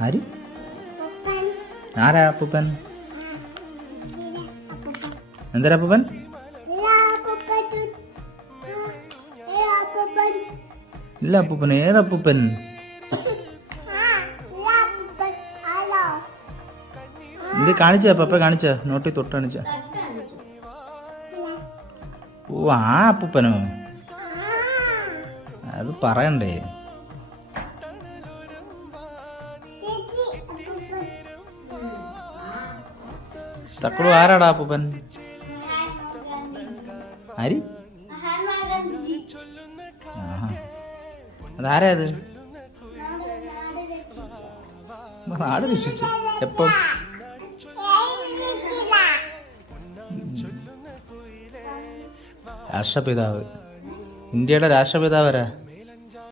ആര്? ആരാ അപ്പൂപ്പൻ? എന്തരാ അപ്പൂപ്പൻ? ഇല്ല അപ്പൂപ്പൻ. ഏതപ്പൂപ്പൻ? ഇത് കാണിച്ച പപ്പ കാണിച്ച നോട്ടി തൊട്ട് കാണിച്ച. ഓ ആ അപ്പൂപ്പനോ? അത് പറയണ്ടേ. തക്കടു ആരാടാ അപ്പൂപ്പൻ? ആര്? ആഹാ, അതാരാ അത്? നാട് രക്ഷിച്ചു. എപ്പം? രാഷ്ട്രപിതാവ്. ഇന്ത്യയുടെ രാഷ്ട്രപിതാവ് ആരാ?